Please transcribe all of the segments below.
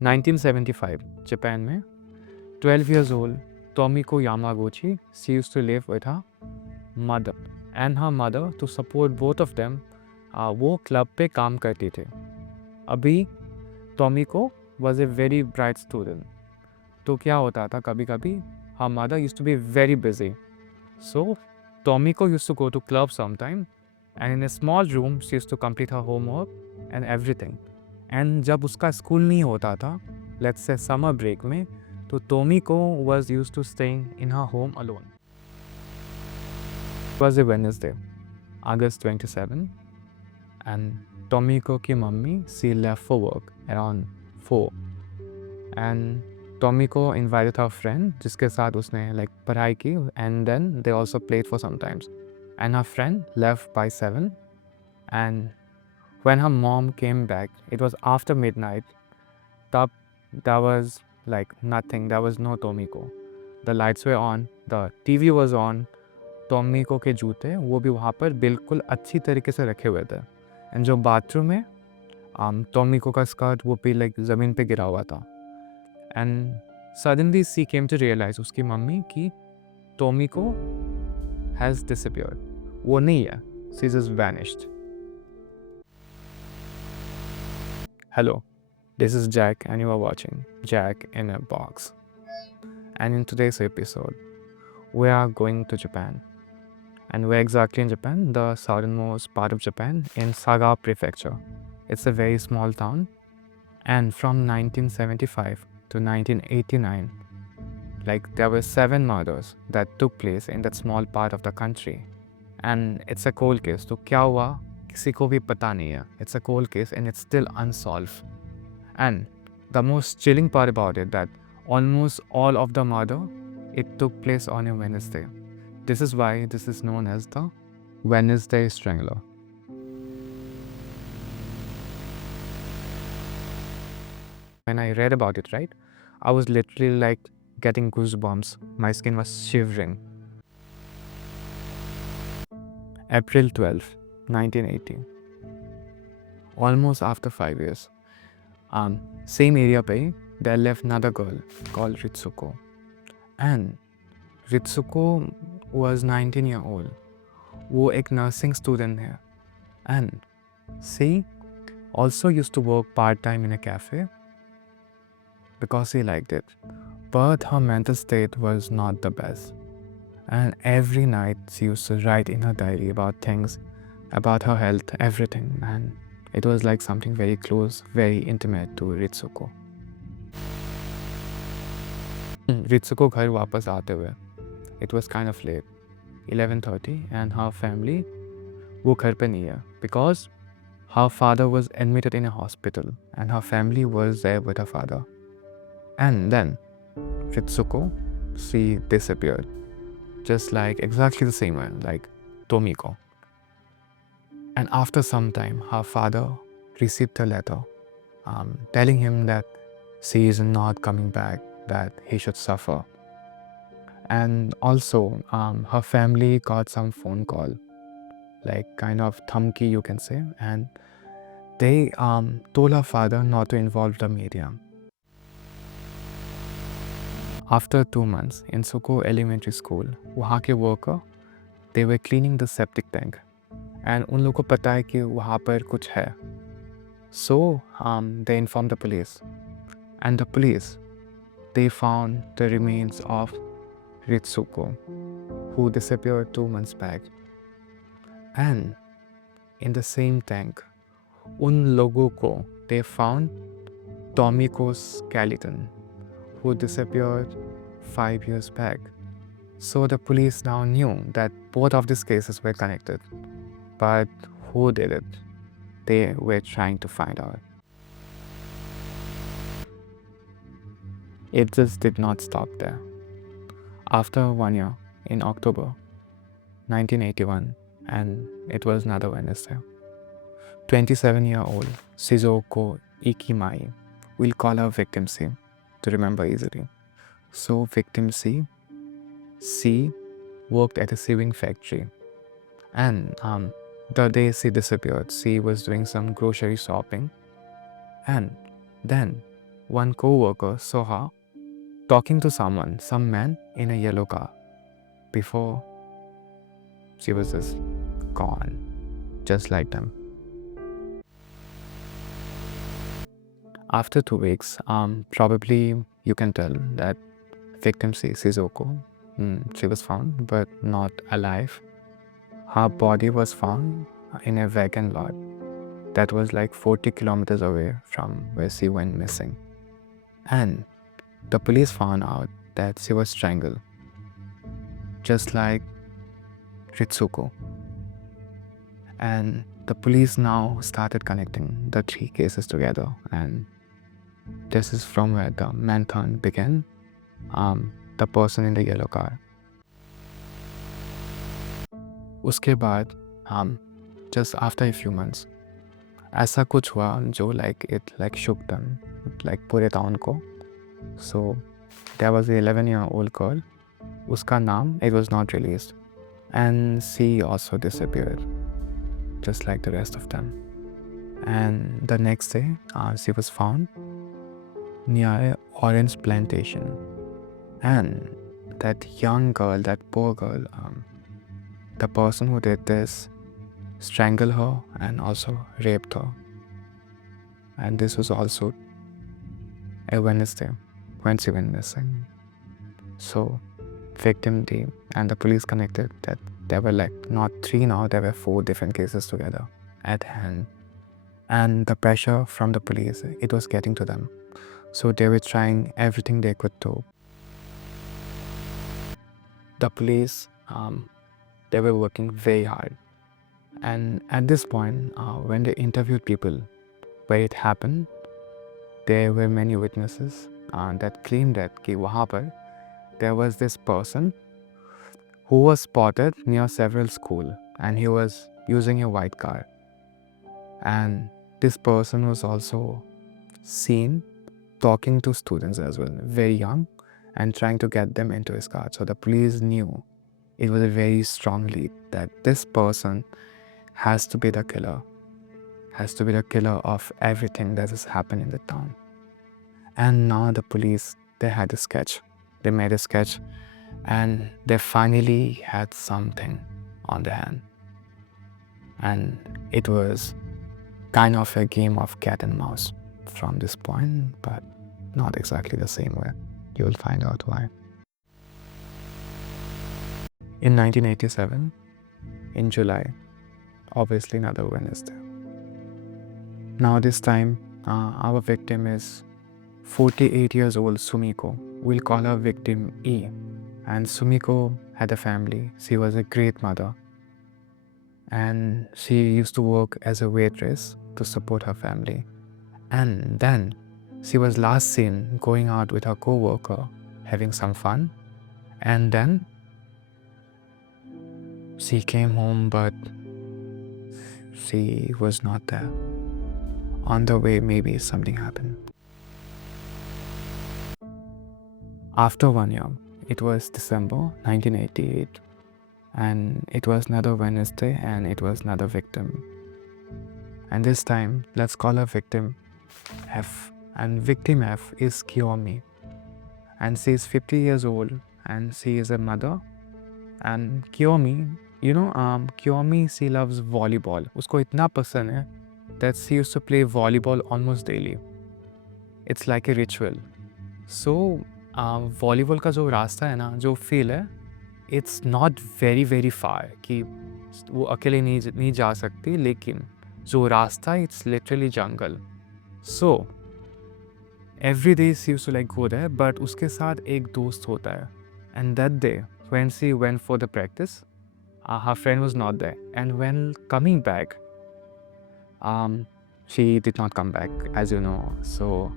1975, Japan में 12 years old Tomiko Yamaguchi, she used to live with her mother and her mother to support both of them. वो club पे काम करती थी. अभी Tomiko was a very bright student. तो क्या होता था कभी कभी her mother used to be very busy. So Tomiko used to go to club sometime and in a small room she used to complete her homework and everything. And जब उसका school नहीं होता था, let's say summer break में, तो Tomiko was used to staying in her home alone. It was a Wednesday, August 27, and Tomiko की mummy she left for work around 4. And Tomiko invited her friend जिसके साथ उसने like पढ़ाई की and then they also played for some times. And her friend left by 7 and when her mom came back, it was after midnight. Tab, there was like nothing. There was no Tomiko. The lights were on. The TV was on. Tomiko के जूते वो भी वहाँ पर बिल्कुल अच्छी तरीके से रखे हुए थे. And जो बाथरूम है, Tomiko का स्कर्ट वो भी like ज़मीन पे गिरा हुआ था. And suddenly she came to realize उसकी मम्मी कि Tomiko has disappeared. वो नहीं है. She just vanished. Hello, this is Jack and you are watching Jack in a Box. And in today's episode, we are going to Japan. And where exactly in Japan? The southernmost part of Japan in Saga Prefecture. It's a very small town. And from 1975 to 1989, like there were 7 murders that took place in that small part of the country. And it's a cold case. तो क्या हुआ किसी को भी पता नहीं है. It's a cold case and it's still unsolved. And the most chilling part about it that almost all of the murder, it took place on a Wednesday. This is why this is known as the Wednesday strangler. When I read about it, right, I was literally like getting goosebumps. My skin was shivering. April 12, 1980. Almost after 5 years. Same area पे, there left another girl called Ritsuko. And Ritsuko was 19 years old. वो एक nursing student है. And she also used to work part-time in a cafe because she liked it. But her mental state was not the best. And every night she used to write in her diary about things, about her health, everything. And it was like something very close, very intimate to Ritsuko. Ritsuko घर वापस आते हुए, it was kind of late, 11:30, and her family वो घर पे नहीं है because her father was admitted in a hospital and her family was there with her father. And then Ritsuko, she disappeared, just like exactly the same way like Tomiko. And after some time, her father received a letter telling him that she is not coming back, that he should suffer. And also, her family got some phone call, like kind of thamki you can say, and they told her father not to involve the media. After 2 months in Suko Elementary School, वहाँ के worker, they were cleaning the septic tank. And उन लोगों को पता है कि वहाँ पर कुछ है. So they informed the police. And the police, they found the remains of Ritsuko, who disappeared 2 months back. And in the same tank, उन लोगों को, they found Tomiko's skeleton, who disappeared 5 years back. So the police now knew that both of these cases were connected. But who did it? They were trying to find out. It just did not stop there. After 1 year, in October 1981, and it was another Wednesday, 27-year-old Shizoko Ikimai, we'll call her Victim C to remember easily. So Victim C, she worked at a sewing factory. And the day she disappeared, she was doing some grocery shopping. And then one co-worker saw her talking to some man in a yellow car before she was just gone, just like them. After 2 weeks, probably you can tell that victim Sissoko, she was found but not alive. Her body was found in a vacant lot that was like 40 kilometers away from where she went missing. And the police found out that she was strangled, just like Ritsuko. And the police now started connecting the 3 cases together, and this is from where the manhunt began. The person in the yellow car. उसके बाद just after a few months ऐसा कुछ हुआ जो it shook them, like पूरे town को. So there was an 11-year-old girl. उसका नाम, it was not released, and she also disappeared, just like the rest of them. And the next day, she was found near an orange plantation. And that young girl, that poor girl, the person who did this strangled her and also raped her. And this was also a Wednesday when she went missing. So victim team and the police connected that there were like not 3 now, there were 4 different cases together at hand. And the pressure from the police, it was getting to them. So they were trying everything they could to. The police, they were working very hard. And at this point, when they interviewed people where it happened, there were many witnesses that claimed that wahan par there was this person who was spotted near several schools, and he was using a white car. And this person was also seen talking to students as well, very young, and trying to get them into his car. So the police knew it was a very strong lead that this person has to be the killer, of everything that has happened in the town. And now the police, they had a sketch. They made a sketch, and they finally had something on their hand. And it was kind of a game of cat and mouse from this point, but not exactly the same way. You'll find out why. In 1987, in July, obviously another Wednesday. Now this time, our victim is 48 years old Sumiko. We'll call her victim E. And Sumiko had a family. She was a great mother. And she used to work as a waitress to support her family. And then she was last seen going out with her co-worker, having some fun. And then she came home, but she was not there. On the way, maybe something happened. After 1 year, it was December 1988, and it was another Wednesday, and it was another victim. And this time, let's call her victim F. And victim F is Kiyomi. And she is 50 years old, and she is a mother. And Kiyomi, Kiyomi, she loves volleyball. Usko itna pasand hai that she used to play volleyball almost daily. It's like a ritual. So, volleyball का जो रास्ता है ना, जो feel है, it's not very very far कि वो अकेले नहीं जा सकती, लेकिन जो रास्ता है, it's literally jungle. So, every day she used to like go there, but उसके साथ एक दोस्त होता है. And that day, when she went for the practice, her friend was not there. And when coming back, she did not come back, as you know. So,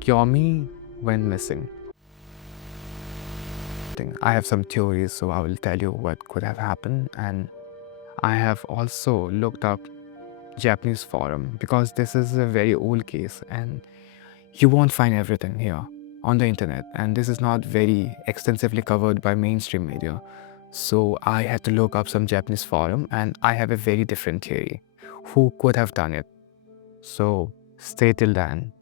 Kiyomi went missing. I have some theories, so I will tell you what could have happened. And I have also looked up Japanese forum, because this is a very old case and you won't find everything here on the internet, and this is not very extensively covered by mainstream media. So I had to look up some Japanese forum, and I have a very different theory. Who could have done it? So stay till then.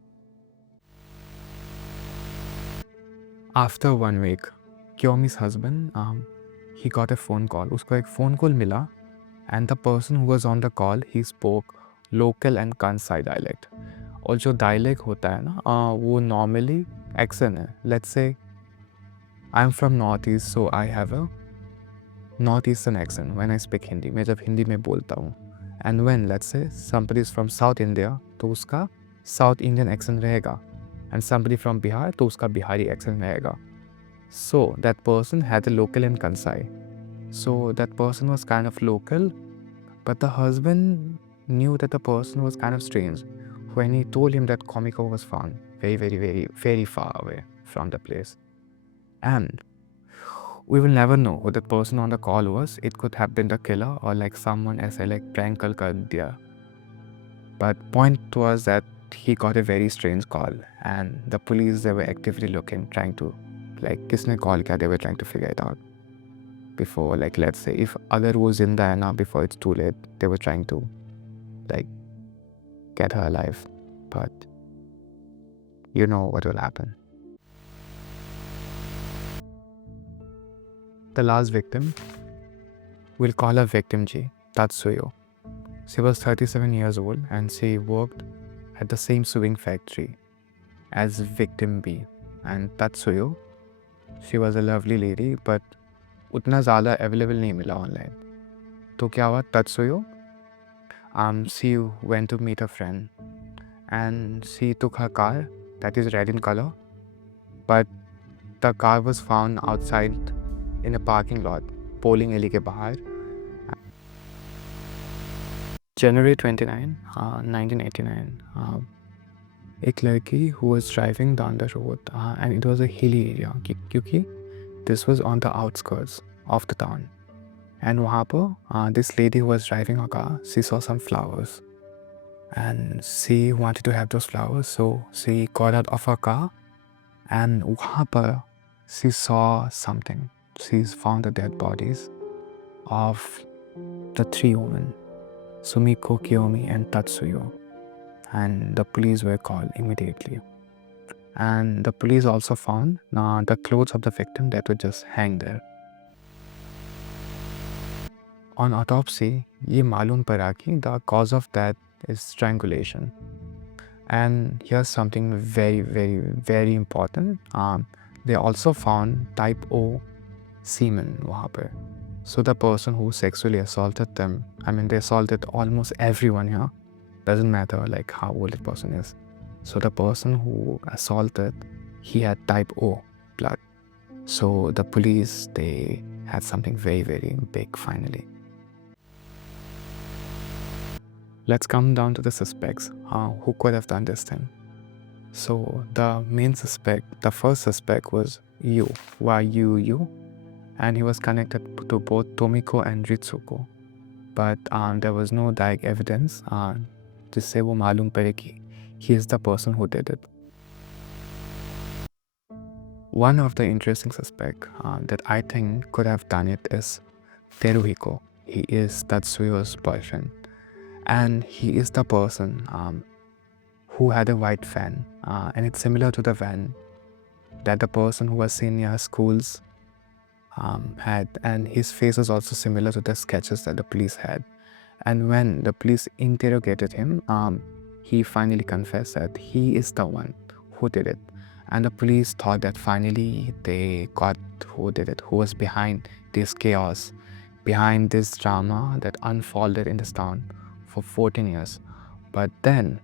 After 1 week, Kiyomi's husband, he got a phone call. उसको एक phone call मिला, and the person who was on the call, he spoke local and Kansai dialect. और जो dialect होता है ना, वो normally accent है. Let's say I'm from Northeast, so I have a Northeastern accent when I speak Hindi. मैं जब हिंदी में बोलता हूँ. And when, let's say, somebody is from South India, तो उसका South Indian accent रहेगा. And somebody from Bihar, तो उसका Bihari accent रहेगा. So that person had a local in Kansai. So that person was kind of local, but the husband knew that the person was kind of strange when he told him that Komiko was found very, very, very, very far away from the place. And we will never know who the person on the call was. It could have been the killer or like someone ऐसे like prank call कर दिया. But point was that he got a very strange call, and the police, they were actively looking, trying to like किसने call किया, they were trying to figure it out before, like, let's say if other was in there now, before it's too late, they were trying to like get her alive. But you know what will happen. The last victim, we'll call her victim G, Tatsuyo. She was 37 years old and she worked at the same sewing factory as victim B. And Tatsuyo, she was a lovely lady, but उतना ज़्यादा available नहीं मिला online. तो क्या हुआ, Tatsuyo, she went to meet a friend and she took her car that is red in color, but the car was found outside in a parking lot, polling alley के बाहर. January 29, 1989, एक लड़की who was driving down the road, and it was a hilly area क्योंकि this was on the outskirts of the town. And वहाँ पर this lady who was driving her car, she saw some flowers and she wanted to have those flowers, so she got out of her car and वहाँ पर she saw something. She found the dead bodies of the three women, Sumiko, Kiyomi and Tatsuyo, and the police were called immediately. And the police also found the clothes of the victim that were just hang there. On autopsy, ये मालूम पड़ा कि the cause of death is strangulation. And here's something very, very, very important. They also found type O semen वहाँ पे. So the person who sexually assaulted them, I mean, they assaulted almost everyone here. Doesn't matter like how old the person is. So the person who assaulted, he had type O blood. So the police, they had something very, very big finally. Let's come down to the suspects. Who could have done this thing? So the main suspect, the first suspect was Yu, Y-U-U, and he was connected to both Tomiko and Ritsuko. But there was no direct evidence जिससे वो मालूम पड़े कि he is the person who did it. One of the interesting suspects that I think could have done it is Teruhiko. He is Tatsuyo's boyfriend. And he is the person who had a white van. And it's similar to the van that the person who was seen near schools had. And his face was also similar to the sketches that the police had. And when the police interrogated him, he finally confessed that he is the one who did it. And the police thought that finally they got who did it, who was behind this chaos, behind this drama that unfolded in this town for 14 years. But then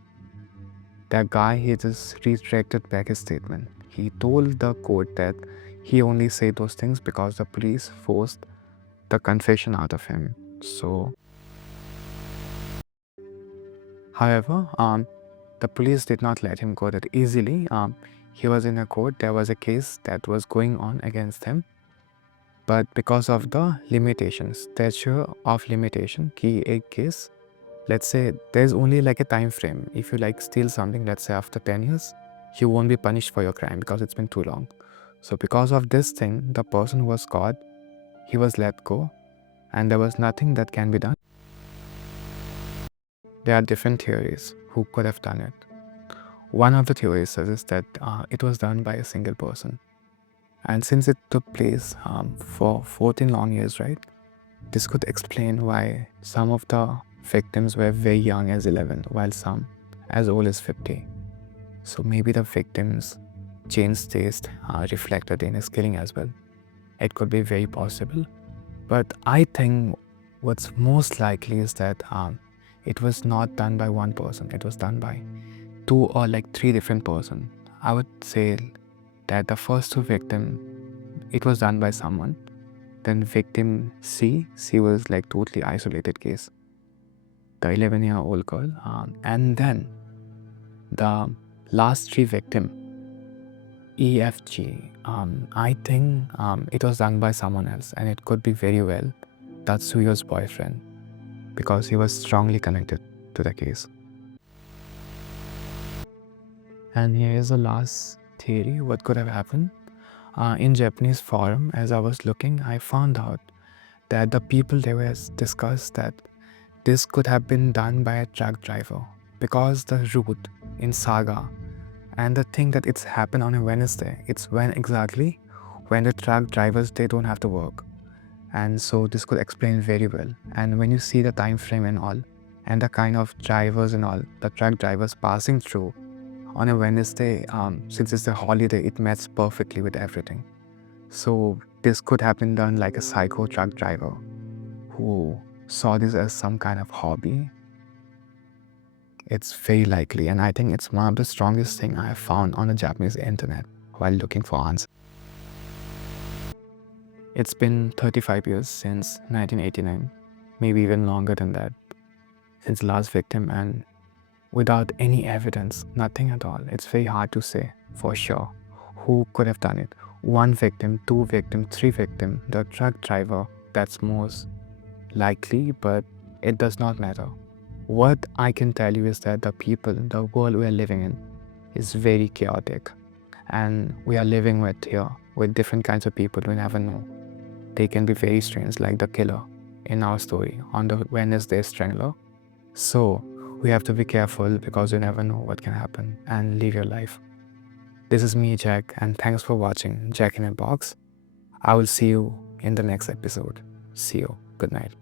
that guy, he just retracted back his statement. He told the court that he only said those things because the police forced the confession out of him. So however, the police did not let him go that easily. He was in a court. There was a case that was going on against him. But because of the limitations, statute of limitation, ki ek case, let's say there's only like a time frame. If you like steal something, let's say after 10 years, you won't be punished for your crime because it's been too long. So because of this thing, the person who was caught, he was let go and there was nothing that can be done. There are different theories who could have done it. One of the theories suggests that it was done by a single person. And since it took place for 14 long years, right? This could explain why some of the victims were very young as 11, while some as old as 50. So maybe the victims' changed taste reflected in his killing as well. It could be very possible. But I think what's most likely is that it was not done by one person. It was done by two or like three different person. I would say that the first two victim, it was done by someone. Then victim C was like totally isolated case. The 11-year-old girl, and then the last three victim, EFG. I think it was done by someone else, and it could be very well Tatsuyo's boyfriend because he was strongly connected to the case. And here is the last theory what could have happened. In Japanese forum, as I was looking, I found out that the people they were discussed that this could have been done by a truck driver because the route in Saga and the thing that it's happened on a Wednesday, it's when exactly when the truck drivers they don't have to work. And so this could explain very well. And when you see the time frame and all, and the kind of drivers and all, the truck drivers passing through on a Wednesday, since it's a holiday, it matches perfectly with everything. So this could have been done like a psycho truck driver who saw this as some kind of hobby. It's very likely, and I think it's one of the strongest thing I have found on the Japanese internet while looking for answers. It's been 35 years since 1989, maybe even longer than that, since the last victim, and without any evidence, nothing at all. It's very hard to say for sure who could have done it. One victim, two victim, three victim, the truck driver, that's most likely, but it does not matter. What I can tell you is that the world we are living in is very chaotic, and we are living with here with different kinds of people we never know. They can be very strange, like the killer in our story on the Wednesday strangler. So we have to be careful because you never know what can happen and live your life. This is me, Jack, and thanks for watching Jack in a Box. I will see you in the next episode. See you. Good night.